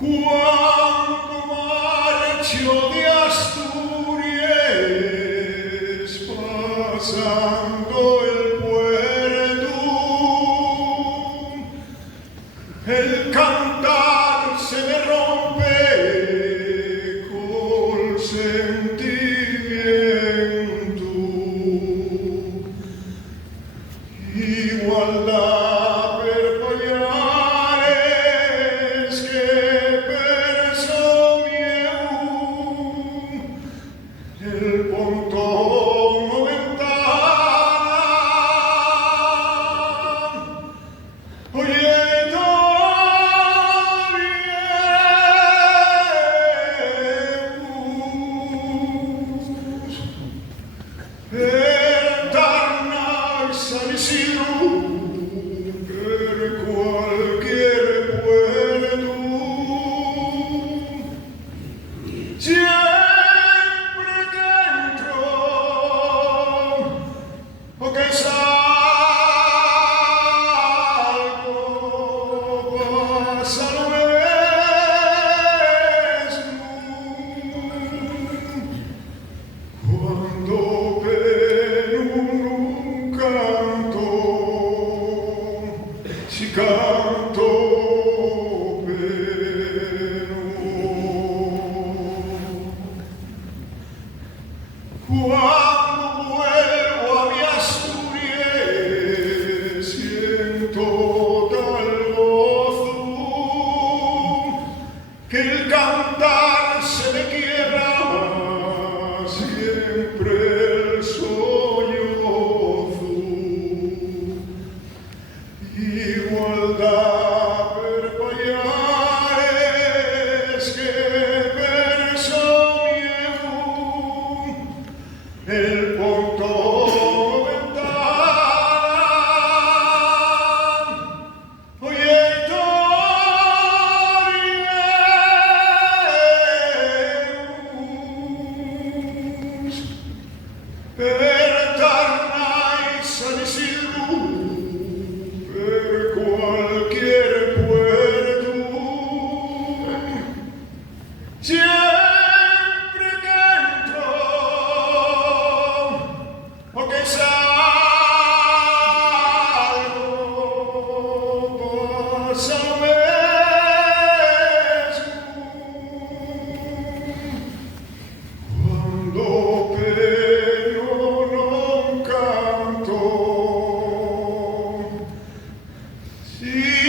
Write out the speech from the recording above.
Cuando marcho de Asturias, pasando el puerto, el cantar se me rompe col sentimiento. Igualdad per pallares que per somieu, el pontón o ventana, oye, San Isidro, per cualquier puerto, siempre que entro o que salgo, pasa lo mismo. Cuando si canto pero cuando vuelvo a mi Asturias siento tal gozo que el cantar se me quiebra siempre el sollozo. Igualdad per pallares que per somieu, el pontón ventana, oye, per Tarnay San Isidro, cualquier puerto, siempre que entro o que salgo, pasa lo mismo. Cuando pero non canto, sí.